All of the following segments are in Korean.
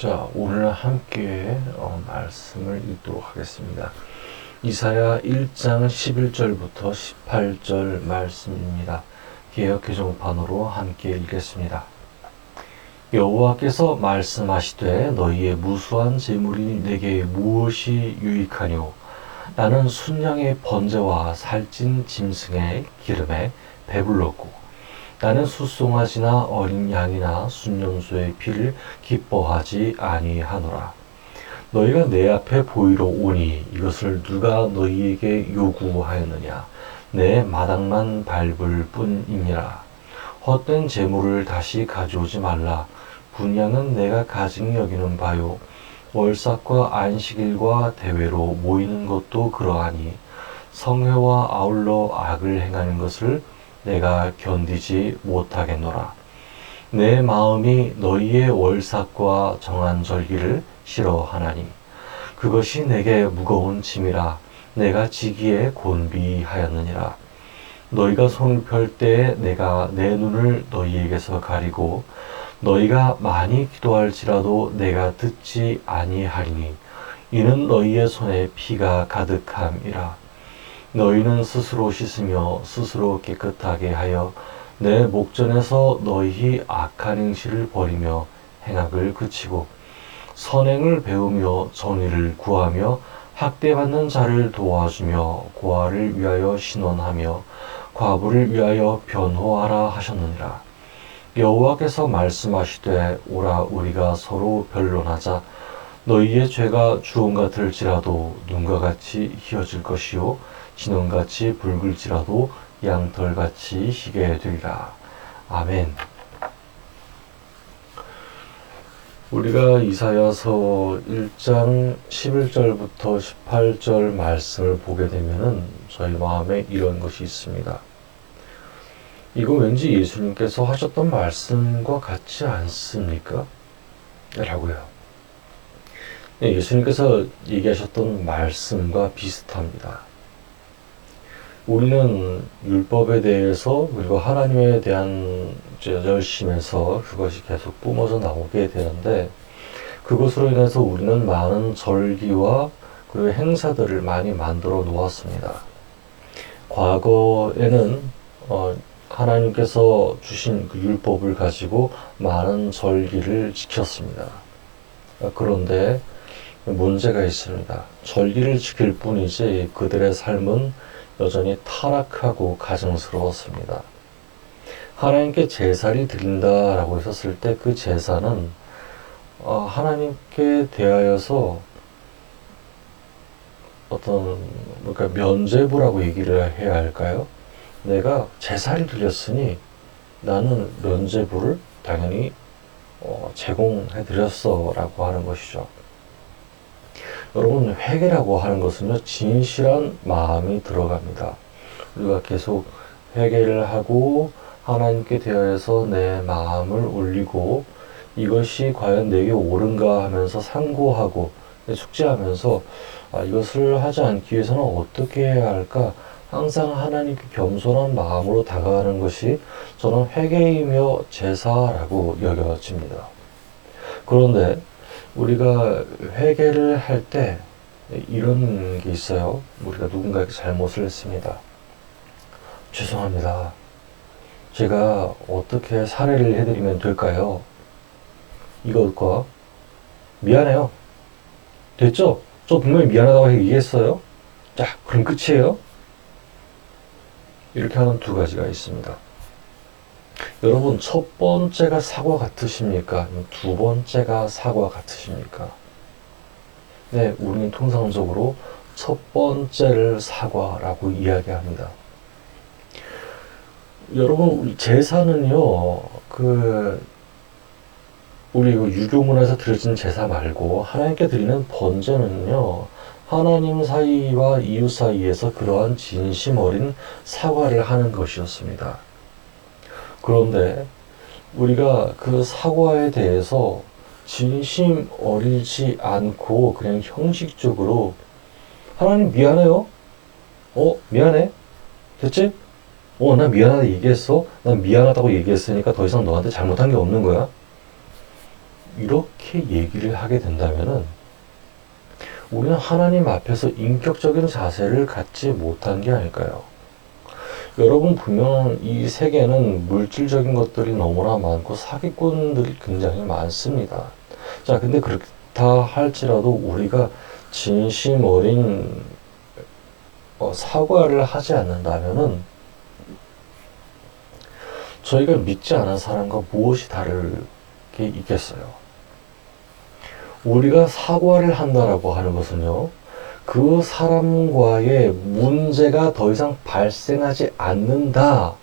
자, 오늘 함께 말씀을 읽도록 하겠습니다. 이사야 1장 11절부터 18절 말씀입니다. 개역 개정판으로 함께 읽겠습니다. 여호와께서 말씀하시되 너희의 무수한 재물이 내게 무엇이 유익하뇨? 나는 순양의 번제와 살찐 짐승의 기름에 배불렀고 나는 숫송아지나 어린 양이나 순염소의 피를 기뻐하지 아니하노라. 너희가 내 앞에 보이러 오니 이것을 누가 너희에게 요구하였느냐? 내 마당만 밟을 뿐이니라. 헛된 재물을 다시 가져오지 말라. 분양은 내가 가증히 여기는 바요. 월삭과 안식일과 대회로 모이는 것도 그러하니 성회와 아울러 악을 행하는 것을 내가 견디지 못하겠노라. 내 마음이 너희의 월삭과 정한 절기를 싫어하나니 그것이 내게 무거운 짐이라 내가 지기에 곤비하였느니라. 너희가 손을 펼 때에 내가 내 눈을 너희에게서 가리고 너희가 많이 기도할지라도 내가 듣지 아니하리니 이는 너희의 손에 피가 가득함이라. 너희는 스스로 씻으며 스스로 깨끗하게 하여 내 목전에서 너희 악한 행실을 버리며 행악을 그치고 선행을 배우며 정의를 구하며 학대받는 자를 도와주며 고아를 위하여 신원하며 과부를 위하여 변호하라 하셨느니라. 여호와께서 말씀하시되 오라 우리가 서로 변론하자. 너희의 죄가 주홍 같을지라도 눈과 같이 희어질 것이요 진홍같이 붉을지라도 양털같이 희게 되리라. 아멘. 우리가 이사야서 1장 11절부터 18절 말씀을 보게 되면은 저희 마음에 이런 것이 있습니다. 이거 왠지 예수님께서 하셨던 말씀과 같지 않습니까? 라고요. 예수님께서 얘기하셨던 말씀과 비슷합니다. 우리는 율법에 대해서 그리고 하나님에 대한 열심에서 그것이 계속 뿜어져 나오게 되는데 그것으로 인해서 우리는 많은 절기와 그리고 행사들을 많이 만들어 놓았습니다. 과거에는 하나님께서 주신 그 율법을 가지고 많은 절기를 지켰습니다. 그런데 문제가 있습니다. 절기를 지킬 뿐이지 그들의 삶은 여전히 타락하고 가증스러웠습니다. 하나님께 제사를 드린다라고 했었을 때 그 제사는 하나님께 대하여서 그러니까 면죄부라고 얘기를 해야 할까요? 내가 제사를 드렸으니 나는 면죄부를 당연히 제공해 드렸어 라고 하는 것이죠. 여러분, 회개라고 하는 것은요, 진실한 마음이 들어갑니다. 우리가 계속 회개를 하고 하나님께 대하여서 내 마음을 올리고 이것이 과연 내게 옳은가 하면서 상고하고 숙지하면서 이것을 하지 않기 위해서는 어떻게 해야 할까? 항상 하나님께 겸손한 마음으로 다가가는 것이 저는 회개이며 제사라고 여겨집니다. 그런데 우리가 회개를 할 때 이런 게 있어요. 우리가 누군가에게 잘못을 했습니다. 죄송합니다. 제가 어떻게 사례를 해드리면 될까요? 이것과 미안해요. 됐죠? 저 분명히 미안하다고 얘기했어요. 자, 그럼 끝이에요? 이렇게 하는 두 가지가 있습니다. 여러분, 첫 번째가 사과 같으십니까? 아니면 두 번째가 사과 같으십니까? 네, 우리는 통상적으로 첫 번째를 사과라고 이야기합니다. 여러분, 제사는요, 우리 유교 문화에서 드려진 제사 말고 하나님께 드리는 번제는요, 하나님 사이와 이웃 사이에서 그러한 진심 어린 사과를 하는 것이었습니다. 그런데 우리가 그 사과에 대해서 진심 어리지 않고 그냥 형식적으로 하나님 미안해요? 미안해? 됐지? 나 미안하다 얘기했어? 난 미안하다고 얘기했으니까 더 이상 너한테 잘못한 게 없는 거야? 이렇게 이렇게 얘기를 하게 된다면은 우리는 하나님 앞에서 인격적인 자세를 갖지 못한 게 아닐까요? 여러분 분명 이 세계는 물질적인 것들이 너무나 많고 사기꾼들이 굉장히 많습니다. 자, 근데 그렇다 할지라도 우리가 진심 어린 사과를 하지 않는다면은 저희가 믿지 않은 사람과 무엇이 다를 게 있겠어요? 우리가 사과를 한다라고 하는 것은요, 그 사람과의 문제가 더 이상 발생하지 않는다,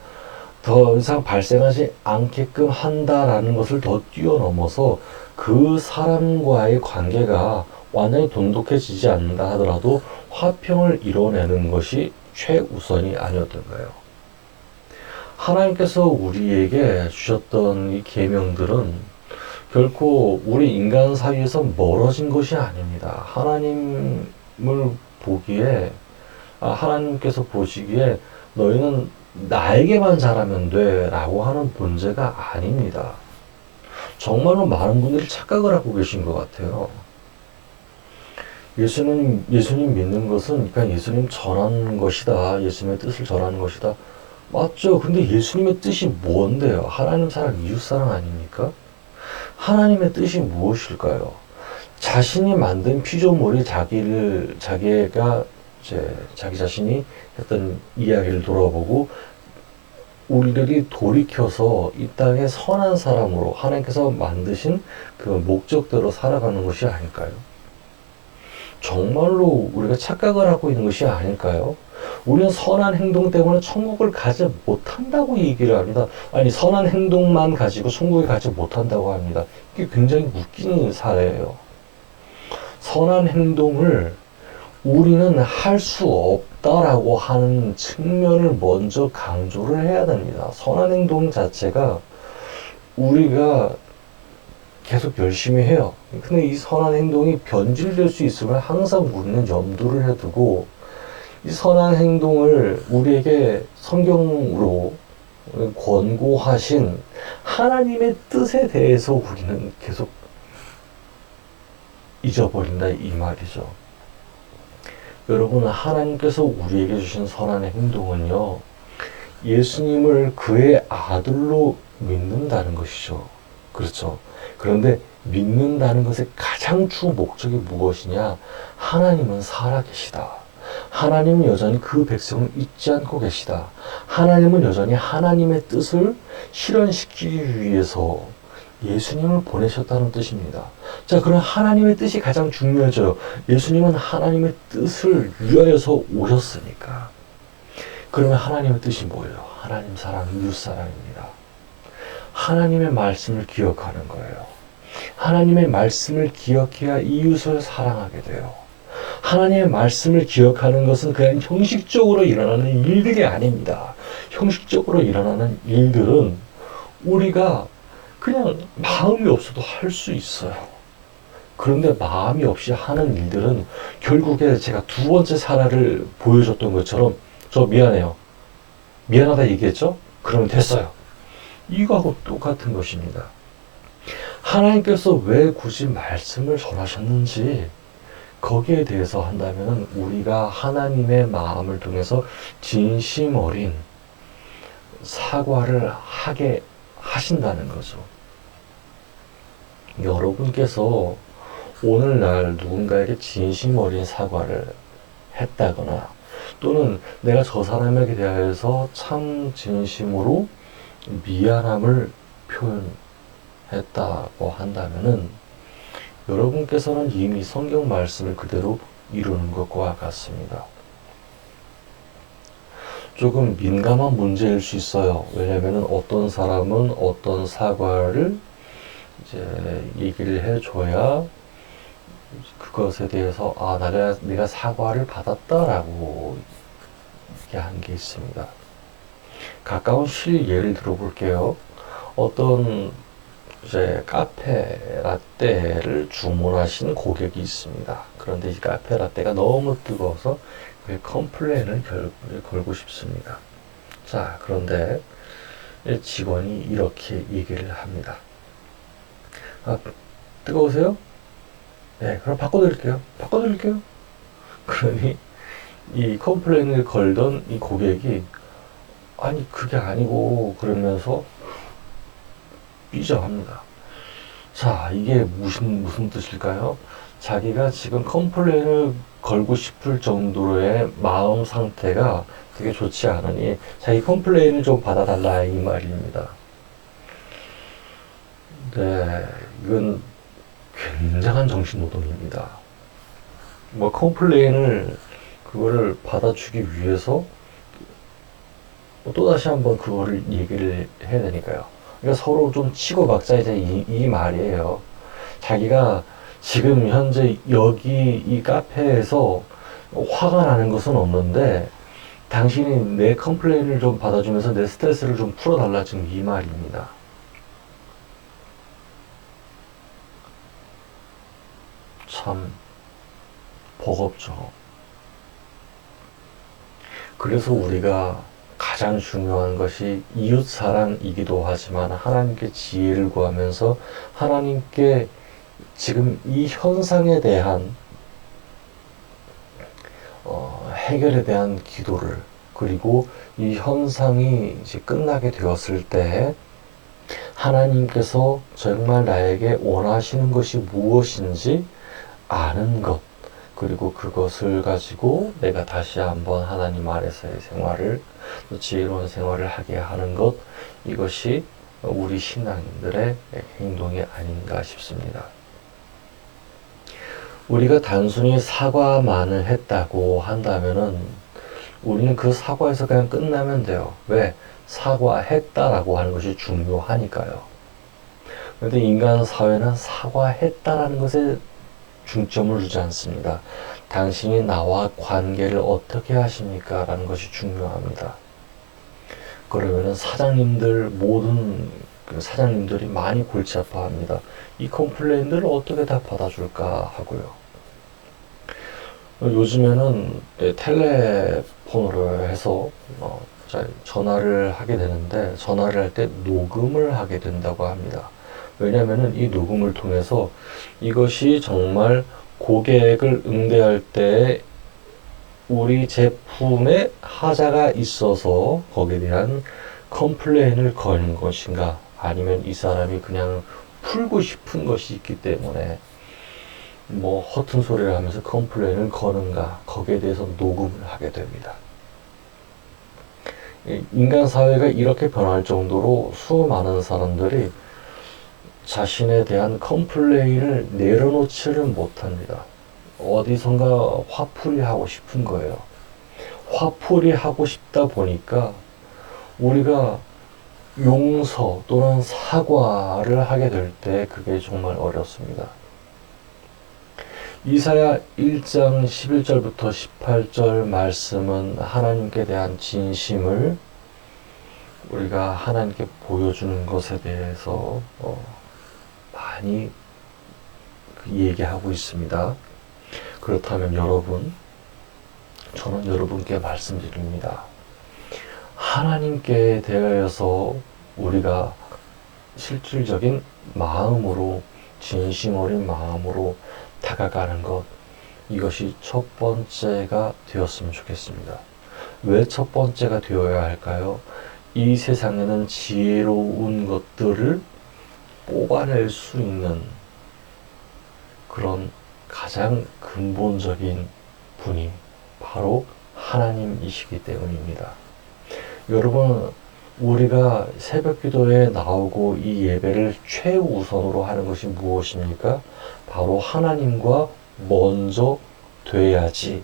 더 이상 발생하지 않게끔 한다라는 것을 더 뛰어넘어서 그 사람과의 관계가 완전히 돈독해지지 않는다 하더라도 화평을 이뤄내는 것이 최우선이 아니었던가요? 하나님께서 우리에게 주셨던 이 계명들은 결코 우리 인간 사이에서 멀어진 것이 아닙니다. 하나님을 보기에, 하나님께서 보시기에 너희는 나에게만 잘하면 돼 라고 하는 문제가 아닙니다. 정말로 많은 분들이 착각을 하고 계신 것 같아요. 예수님 믿는 것은 그러니까 예수님 전하는 것이다. 예수님의 뜻을 전하는 것이다. 맞죠. 근데 예수님의 뜻이 뭔데요? 하나님 사랑, 이웃 사랑 아닙니까? 하나님의 뜻이 무엇일까요? 자신이 만든 피조물이 자기가 이제 자기 자신이 했던 이야기를 돌아보고 우리들이 돌이켜서 이 땅에 선한 사람으로 하나님께서 만드신 그 목적대로 살아가는 것이 아닐까요? 정말로 우리가 착각을 하고 있는 것이 아닐까요? 우리는 선한 행동 때문에 천국을 가지 못한다고 얘기를 합니다. 아니, 선한 행동만 가지고 천국에 가지 못한다고 합니다. 이게 굉장히 웃기는 사례예요. 선한 행동을 우리는 할 수 없다라고 하는 측면을 먼저 강조를 해야 됩니다. 선한 행동 자체가 우리가 계속 열심히 해요. 근데 이 선한 행동이 변질될 수 있음을 항상 우리는 염두를 해두고 이 선한 행동을 우리에게 성경으로 권고하신 하나님의 뜻에 대해서 우리는 계속 잊어버린다 이 말이죠. 여러분, 하나님께서 우리에게 주신 선한 행동은요, 예수님을 그의 아들로 믿는다는 것이죠. 그렇죠. 그런데 믿는다는 것의 가장 주 목적이 무엇이냐? 하나님은 살아계시다. 하나님은 여전히 그 백성을 잊지 않고 계시다. 하나님은 여전히 하나님의 뜻을 실현시키기 위해서 예수님을 보내셨다는 뜻입니다. 자, 그럼 하나님의 뜻이 가장 중요해져요. 예수님은 하나님의 뜻을 위하여서 오셨으니까. 그러면 하나님의 뜻이 뭐예요? 하나님 사랑, 이웃 사랑입니다. 하나님의 말씀을 기억하는 거예요. 하나님의 말씀을 기억해야 이웃을 사랑하게 돼요. 하나님의 말씀을 기억하는 것은 그냥 형식적으로 일어나는 일들이 아닙니다. 형식적으로 일어나는 일들은 우리가 그냥 마음이 없어도 할 수 있어요. 그런데 마음이 없이 하는 일들은 결국에 제가 두 번째 사례를 보여줬던 것처럼 저 미안해요. 미안하다 얘기했죠? 그러면 됐어요. 이거하고 똑같은 것입니다. 하나님께서 왜 굳이 말씀을 전하셨는지 거기에 대해서 한다면 우리가 하나님의 마음을 통해서 진심 어린 사과를 하게 하신다는 거죠. 여러분께서 오늘날 누군가에게 진심 어린 사과를 했다거나 또는 내가 저 사람에게 대하여서 참 진심으로 미안함을 표현했다고 한다면은 여러분께서는 이미 성경 말씀을 그대로 이루는 것과 같습니다. 조금 민감한 문제일 수 있어요. 왜냐하면 어떤 사람은 어떤 사과를 이제 얘기를 해줘야 그것에 대해서 내가 사과를 받았다라고 한 게 있습니다. 가까운 실 예를 들어볼게요. 어떤 이제 카페 라떼를 주문하신 고객이 있습니다. 그런데 이 카페 라떼가 너무 뜨거워서 컴플레인을 걸고 싶습니다. 자, 그런데 직원이 이렇게 얘기를 합니다. 뜨거우세요? 네, 그럼 바꿔드릴게요. 바꿔드릴게요. 그러니 이 컴플레인을 걸던 이 고객이 아니 그게 아니고 그러면서 삐져합니다. 자, 이게 무슨 뜻일까요? 자기가 지금 컴플레인을 걸고 싶을 정도로의 마음 상태가 되게 좋지 않으니 자기 컴플레인을 좀 받아달라 이 말입니다. 네, 이건 굉장한 정신노동입니다. 뭐 컴플레인을 그거를 받아주기 위해서 또다시 한번 그거를 얘기를 해야 되니까요. 그러니까 서로 좀 치고 박자 이제 이 말이에요. 자기가 지금 현재 여기 이 카페에서 화가 나는 것은 없는데 당신이 내 컴플레인을 좀 받아주면서 내 스트레스를 좀 풀어달라 지금 이 말입니다. 참 버겁죠. 그래서 우리가 가장 중요한 것이 이웃 사랑이기도 하지만 하나님께 지혜를 구하면서 하나님께 지금 이 현상에 대한 해결에 대한 기도를 그리고 이 현상이 이제 끝나게 되었을 때 하나님께서 정말 나에게 원하시는 것이 무엇인지 아는 것 그리고 그것을 가지고 내가 다시 한번 하나님 아래서의 생활을 지혜로운 생활을 하게 하는 것 이것이 우리 신앙인들의 행동이 아닌가 싶습니다. 우리가 단순히 사과만을 했다고 한다면은 우리는 그 사과에서 그냥 끝나면 돼요. 왜? 사과했다라고 하는 것이 중요하니까요. 그런데 인간 사회는 사과했다라는 것에 중점을 두지 않습니다. 당신이 나와 관계를 어떻게 하십니까? 라는 것이 중요합니다. 그러면은 사장님들 모든 사장님들이 많이 골치 아파합니다. 이 컴플레인들을 어떻게 다 받아줄까 하고요. 요즘에는 텔레폰으로 해서 전화를 하게 되는데 전화를 할 때 녹음을 하게 된다고 합니다. 왜냐하면 이 녹음을 통해서 이것이 정말 고객을 응대할 때 우리 제품에 하자가 있어서 거기에 대한 컴플레인을 거는 것인가 아니면 이 사람이 그냥 풀고 싶은 것이 있기 때문에 뭐 허튼 소리를 하면서 컴플레인을 거는가 거기에 대해서 녹음을 하게 됩니다. 인간 사회가 이렇게 변할 정도로 수많은 사람들이 자신에 대한 컴플레인을 내려놓지를 못합니다. 어디선가 화풀이 하고 싶은 거예요. 화풀이 하고 싶다 보니까 우리가 용서 또는 사과를 하게 될 때 그게 정말 어렵습니다. 이사야 1장 11절부터 18절 말씀은 하나님께 대한 진심을 우리가 하나님께 보여주는 것에 대해서 많이 얘기하고 있습니다. 그렇다면 여러분, 저는 여러분께 말씀드립니다. 하나님께 대하여서 우리가 실질적인 마음으로 진심 어린 마음으로 다가가는 것 이것이 첫 번째가 되었으면 좋겠습니다. 왜 첫 번째가 되어야 할까요? 이 세상에는 지혜로운 것들을 뽑아낼 수 있는 그런 가장 근본적인 분이 바로 하나님이시기 때문입니다. 여러분, 우리가 새벽 기도에 나오고 이 예배를 최우선으로 하는 것이 무엇입니까? 바로 하나님과 먼저 돼야지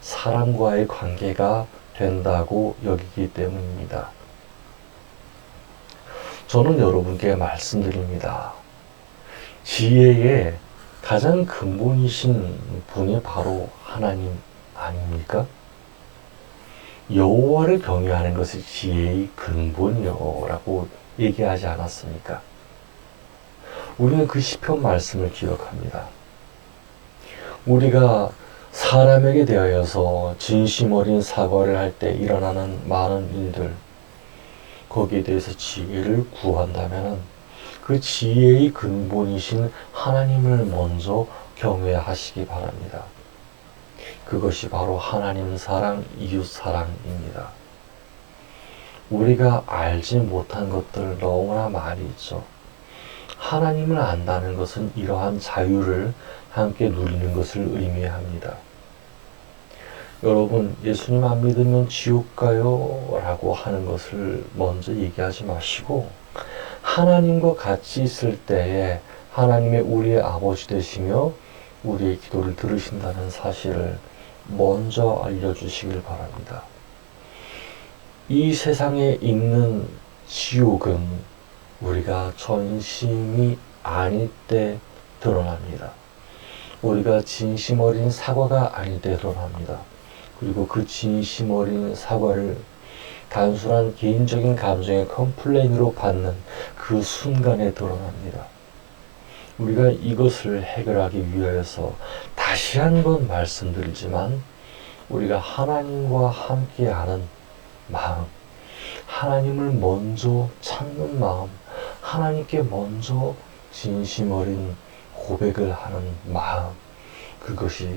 사람과의 관계가 된다고 여기기 때문입니다. 저는 여러분께 말씀드립니다. 지혜의 가장 근본이신 분이 바로 하나님 아닙니까? 여호와를 경외하는 것이 지혜의 근본이요 라고 얘기하지 않았습니까? 우리는 그 시편 말씀을 기억합니다. 우리가 사람에게 대하여서 진심 어린 사과를 할 때 일어나는 많은 일들 거기에 대해서 지혜를 구한다면 그 지혜의 근본이신 하나님을 먼저 경외하시기 바랍니다. 그것이 바로 하나님 사랑, 이웃 사랑입니다. 우리가 알지 못한 것들 너무나 많이 있죠. 하나님을 안다는 것은 이러한 자유를 함께 누리는 것을 의미합니다. 여러분, 예수님 안 믿으면 지옥 가요? 라고 하는 것을 먼저 얘기하지 마시고, 하나님과 같이 있을 때에 하나님의 우리의 아버지 되시며 우리의 기도를 들으신다는 사실을 먼저 알려주시길 바랍니다. 이 세상에 있는 지옥은 우리가 전심이 아닐 때 드러납니다. 우리가 진심 어린 사과가 아닐 때 드러납니다. 그리고 그 진심 어린 사과를 단순한 개인적인 감정의 컴플레인으로 받는 그 순간에 드러납니다. 우리가 이것을 해결하기 위하여서 다시 한번 말씀드리지만, 우리가 하나님과 함께하는 마음, 하나님을 먼저 찾는 마음, 하나님께 먼저 진심 어린 고백을 하는 마음, 그것이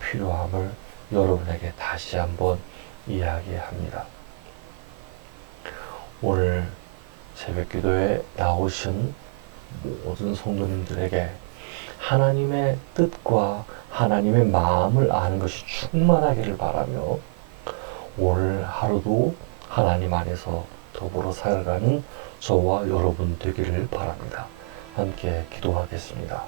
필요함을 여러분에게 다시 한번 이야기합니다. 오늘 새벽기도에 나오신 모든 성도님들에게 하나님의 뜻과 하나님의 마음을 아는 것이 충만하기를 바라며, 오늘 하루도 하나님 안에서 더불어 살아가는 저와 여러분 되기를 바랍니다. 함께 기도하겠습니다.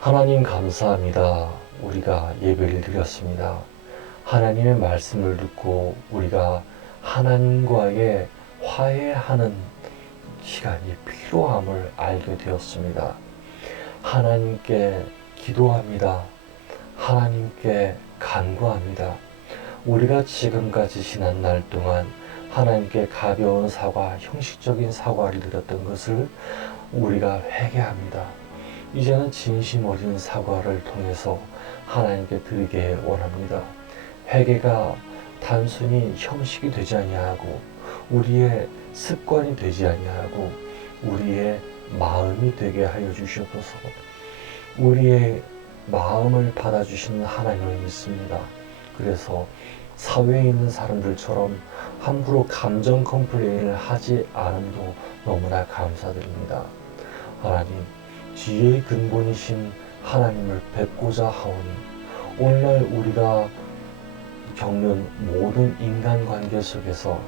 하나님 감사합니다. 우리가 예배를 드렸습니다. 하나님의 말씀을 듣고 우리가 하나님과의 화해하는 시간이 필요함을 알게 되었습니다. 하나님께 기도합니다. 하나님께 간구합니다. 우리가 지금까지 지난 날 동안 하나님께 가벼운 사과, 형식적인 사과를 드렸던 것을 우리가 회개합니다. 이제는 진심 어린 사과를 통해서 하나님께 드리게 원합니다. 회개가 단순히 형식이 되지 아니하고 우리의 습관이 되지 아니하고 우리의 마음이 되게 하여 주시옵소서. 우리의 마음을 받아주시는 하나님을 믿습니다. 그래서 사회에 있는 사람들처럼 함부로 감정 컴플레인을 하지 않음도 너무나 감사드립니다. 하나님, 지혜의 근본이신 하나님을 뵙고자 하오니 오늘날 우리가 겪는 모든 인간관계 속에서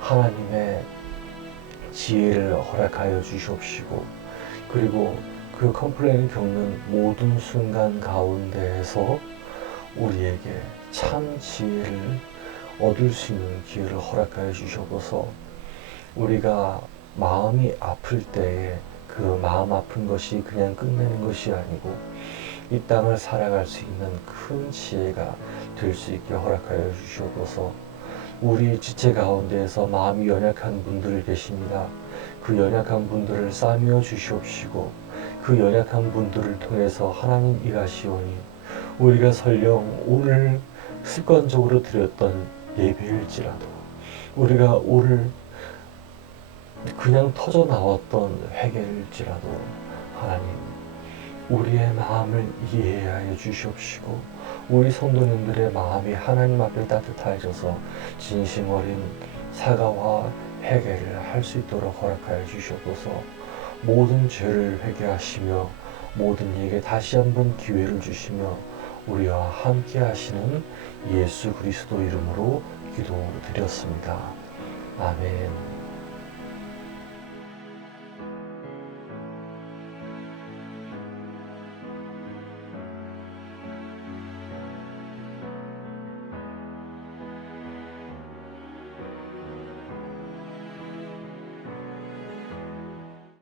하나님의 지혜를 허락하여 주시옵시고, 그리고 그 컴플레인을 겪는 모든 순간 가운데에서 우리에게 참 지혜를 얻을 수 있는 기회를 허락하여 주셔서 우리가 마음이 아플 때에 그 마음 아픈 것이 그냥 끝내는 것이 아니고 이 땅을 살아갈 수 있는 큰 지혜가 될 수 있게 허락하여 주시옵소서. 우리 지체 가운데에서 마음이 연약한 분들 계십니다. 그 연약한 분들을 싸매어 주시옵시고 그 연약한 분들을 통해서 하나님 일하시오니 우리가 설령 오늘 습관적으로 드렸던 예배일지라도 우리가 오늘 그냥 터져 나왔던 회개일지라도 하나님 우리의 마음을 이해하여 주시옵시고 우리 성도님들의 마음이 하나님 앞에 따뜻해져서 진심 어린 사과와 회개를 할 수 있도록 허락하여 주시옵소서. 모든 죄를 회개하시며 모든 이에게 다시 한번 기회를 주시며 우리와 함께 하시는 예수 그리스도 이름으로 기도드렸습니다. 아멘.